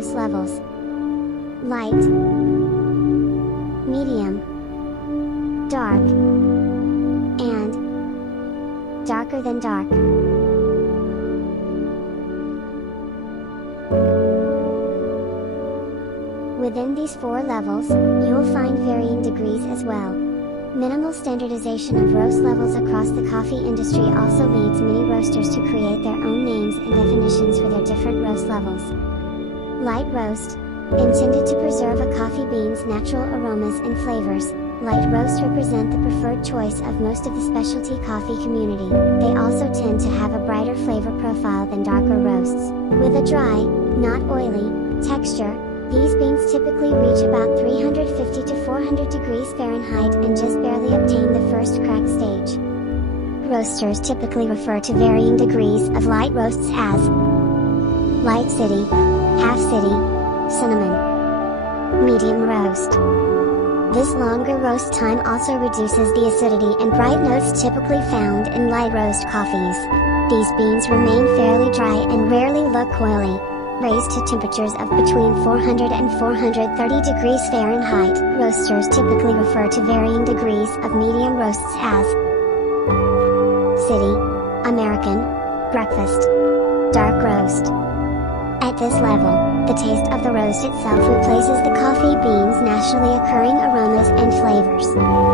roast levels: light, medium, dark, and darker than dark. Within these 4 levels, you will find varying degrees as well. Minimal standardization of roast levels across the coffee industry also leads many roasters to create their own names and definitions for their different roast levels. Light roast, intended to preserve a coffee bean's natural aromas and flavors. Light roasts represent the preferred choice of most of the specialty coffee community. They also tend to have a brighter flavor profile than darker roasts. With a dry, not oily, texture, these beans typically reach about 350 to 400 degrees Fahrenheit and just barely obtain the first crack stage. Roasters typically refer to varying degrees of light roasts as light city, half city, cinnamon, medium roast. This longer roast time also reduces the acidity and bright notes typically found in light roast coffees. These beans remain fairly dry and rarely look oily. Raised to temperatures of between 400 and 430 degrees Fahrenheit, roasters typically refer to varying degrees of medium roasts as city, American, breakfast, dark roast. At this level, the taste of the roast itself replaces the coffee beans' naturally occurring aromas and flavors.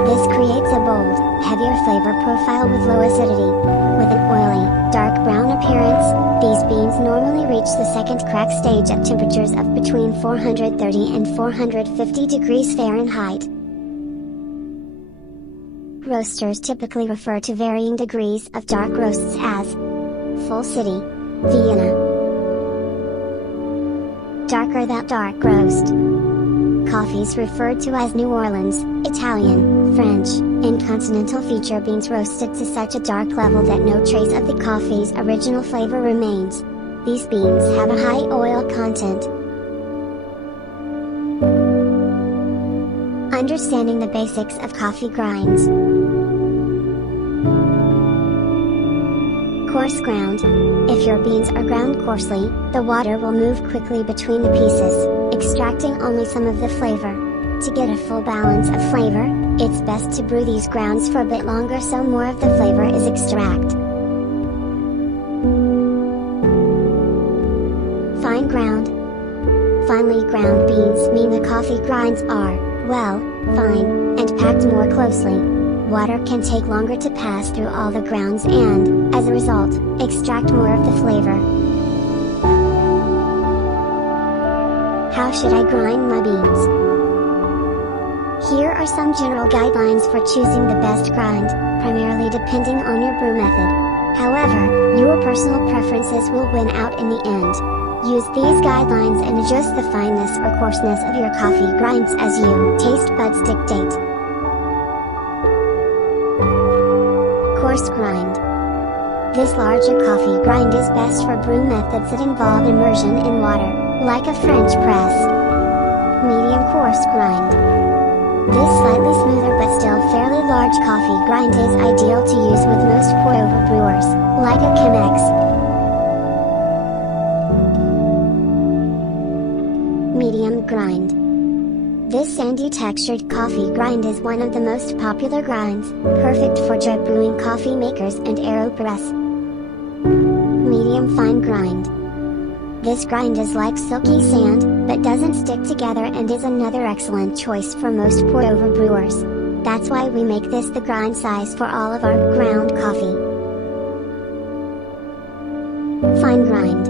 This creates a bold, heavier flavor profile with low acidity. With an oily, dark brown appearance, these beans normally reach the second crack stage at temperatures of between 430 and 450 degrees Fahrenheit. Roasters typically refer to varying degrees of dark roasts as full city, Vienna, darker than dark roast. Coffees referred to as New Orleans, Italian, French, and continental feature beans roasted to such a dark level that no trace of the coffee's original flavor remains. These beans have a high oil content. Understanding the basics of coffee grinds. Coarse ground. If your beans are ground coarsely, the water will move quickly between the pieces, extracting only some of the flavor. To get a full balance of flavor, it's best to brew these grounds for a bit longer so more of the flavor is extracted. Fine ground. Finely ground beans mean the coffee grinds are, well, fine, and packed more closely. Water can take longer to pass through all the grounds and, as a result, extract more of the flavor. How should I grind my beans? Here are some general guidelines for choosing the best grind, primarily depending on your brew method. However, your personal preferences will win out in the end. Use these guidelines and adjust the fineness or coarseness of your coffee grinds as your taste buds dictate. Coarse grind. This larger coffee grind is best for brew methods that involve immersion in water, like a French press. Medium coarse grind. This slightly smoother but still fairly large coffee grind is ideal to use with most pour-over brewers, like a Chemex. Medium grind. This sandy textured coffee grind is one of the most popular grinds, perfect for drip brewing coffee makers and AeroPress. Medium fine grind. This grind is like silky sand, but doesn't stick together and is another excellent choice for most pour-over brewers. That's why we make this the grind size for all of our ground coffee. Fine grind.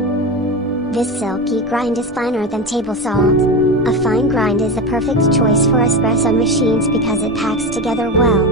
This silky grind is finer than table salt. A fine grind is the perfect choice for espresso machines because it packs together well.